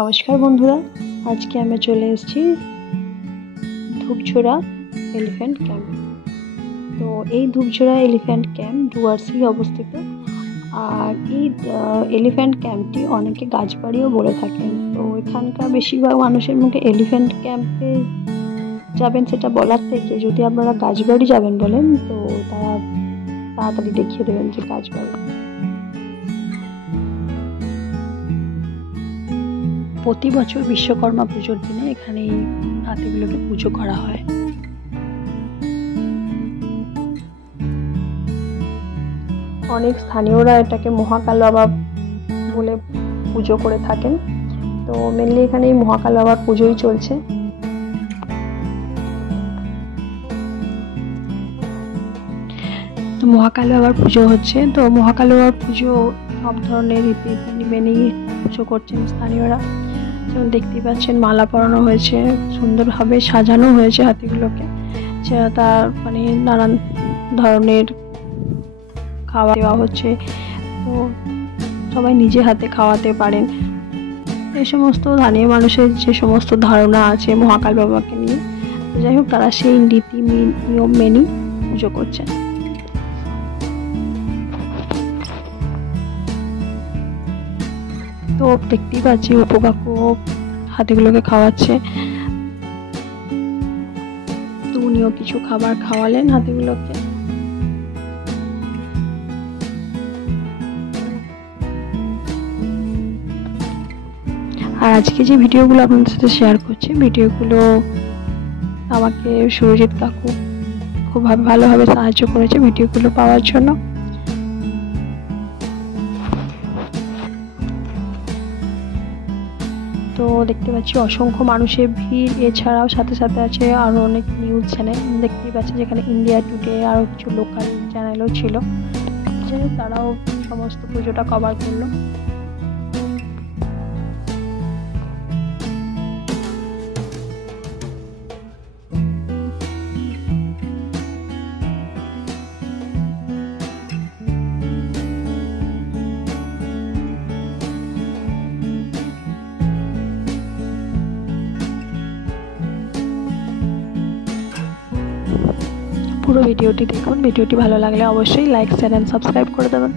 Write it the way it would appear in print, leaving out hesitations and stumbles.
নমস্কার বন্ধুরা, আজকে আমি চলে এসেছি ধূপঝোড়া এলিফ্যান্ট ক্যাম্প। তো এই ধূপঝোড়া এলিফ্যান্ট ক্যাম্প ডুয়ার্সেই অবস্থিত। আর এই এলিফ্যান্ট ক্যাম্পটি অনেকে গাছবাড়িও বলে থাকেন। তো এখানকার বেশিরভাগ মানুষের মুখে এলিফ্যান্ট ক্যাম্পে যাবেন সেটা বলার থেকে যদি আপনারা গাছবাড়ি যাবেন বলেন তো তারা তাড়াতাড়ি দেখিয়ে দেবেন যে গাছবাড়ি। প্রতি বছর বিশ্বকর্মা পুজোর দিনে এখানে এই হাতিগুলোকে পুজো করা হয়। অনেক স্থানীয়রা এটাকে মহাকাল বাবা বলে পুজো করে থাকেন। তো মেনলি এখানে এই মহাকাল বাবার পুজোই চলছে। তো মহাকাল বাবার পুজো হচ্ছে। তো মহাকাল বাবার পুজো সব ধরনের রীতি মেনেই পুজো করছেন স্থানীয়রা। যেমন দেখতেই পাচ্ছেন মালা পরানো হয়েছে, সুন্দরভাবে সাজানো হয়েছে হাতিগুলোকে। তার মানে নানান ধরনের খাওয়া দেওয়া হচ্ছে। তো সবাই নিজে হাতে খাওয়াতে পারেন। এই সমস্ত স্থানীয় মানুষের যে সমস্ত ধারণা আছে মহাকাল বাবাকে নিয়ে, যাই হোক তারা সেই রীতি নিয়ম মেনেই পুজো করছেন। তো দেখতেই পাচ্ছি উপকাকু হাতিগুলোকে খাওয়াচ্ছে। তো উনিও কিছু খাবার খাওয়ালেন হাতিগুলোকে। আর আজকে যে ভিডিওগুলো আপনাদের সাথে শেয়ার করছি, ভিডিওগুলো আমাকে সুরজিৎ কাকু খুব ভালোভাবে সাহায্য করেছে ভিডিওগুলো পাওয়ার জন্য। তো দেখতে পাচ্ছি অসংখ্য মানুষের ভিড়। এছাড়াও সাথে সাথে আছে আরও অনেক নিউজ চ্যানেল দেখতেই পাচ্ছি, যেখানে ইন্ডিয়া টুডে আরও কিছু লোকাল চ্যানেলও ছিল, তারাও সমস্ত পুজোটা কভার করলো। পুরো ভিডিওটি দেখুন। ভিডিওটি ভালো লাগলে অবশ্যই লাইক, শেয়ার এন্ড সাবস্ক্রাইব করে দেবেন।